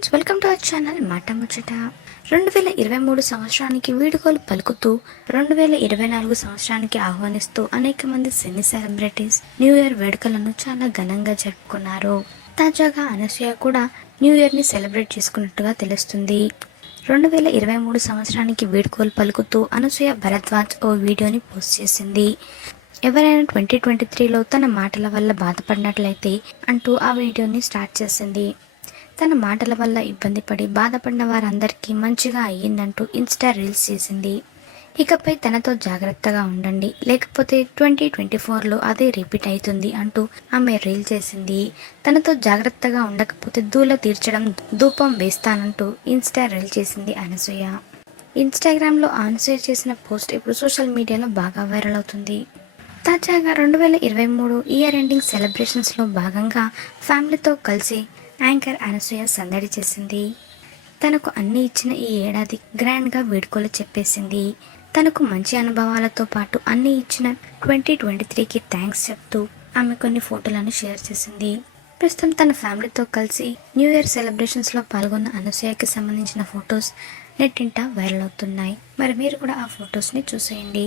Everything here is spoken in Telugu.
Friends welcome to our channel Maata Muchata. రెండు వేల ఇరవై మూడు సంవత్సరానికి వీడుకోలు పలుకుతూ రెండు వేల ఇరవై నాలుగు సంవత్సరానికి ఆహ్వానిస్తూ అనేక మంది సినీ సెలబ్రిటీస్ న్యూ ఇయర్ వేడుకలను చాలా ఘనంగా జరుపుకున్నారు. తాజాగా అనసూయ కూడా న్యూ ఇయర్ని సెలబ్రేట్ చేసుకున్నట్టుగా తెలుస్తుంది. రెండు వేల ఇరవై మూడు సంవత్సరానికి వీడుకోలు పలుకుతూ అనసూయ భరద్వాజ్ ఓ వీడియోని పోస్ట్ చేసింది. ఎవరైనా ట్వంటీ ట్వంటీ త్రీలో తన మాటల వల్ల బాధపడినట్లయితే అంటూ ఆ వీడియోని స్టార్ట్ చేసింది. తన మాటల వల్ల ఇబ్బంది పడి బాధపడిన వారందరికీ మంచిగా అయ్యిందంటూ ఇన్స్టా రీల్స్ చేసింది. ఇకపై తనతో జాగ్రత్తగా ఉండండి లేకపోతే ట్వంటీ ట్వంటీ ఫోర్లో అదే రిపీట్ అవుతుంది అంటూ ఆమె రీల్ చేసింది. తనతో జాగ్రత్తగా ఉండకపోతే దూల తీర్చడం ధూపం వేస్తానంటూ ఇన్స్టా రీల్ చేసింది అనసూయ. ఇన్స్టాగ్రామ్లో అనసూయ చేసిన పోస్ట్ ఇప్పుడు సోషల్ మీడియాలో బాగా వైరల్ అవుతుంది. తాజాగా రెండు వేల ఇరవై మూడు ఇయర్ ఎండింగ్ సెలబ్రేషన్స్లో భాగంగా ఫ్యామిలీతో కలిసి యాంకర్ అనసూయ సందడి చేసింది. తనకు అన్ని ఇచ్చిన ఈ ఏడాది గ్రాండ్గా వీడ్కోలు చెప్పేసింది. తనకు మంచి అనుభవాలతో పాటు అన్ని ఇచ్చిన ట్వంటీ ట్వంటీ త్రీకి థ్యాంక్స్ చెప్తూ ఆమె కొన్ని ఫోటోలను షేర్ చేసింది. ప్రస్తుతం తన ఫ్యామిలీతో కలిసి న్యూ ఇయర్ సెలబ్రేషన్స్లో పాల్గొన్న అనసూయకి సంబంధించిన ఫొటోస్ నెట్టింట వైరల్ అవుతున్నాయి. మరి మీరు కూడా ఆ ఫొటోస్ని చూసేయండి.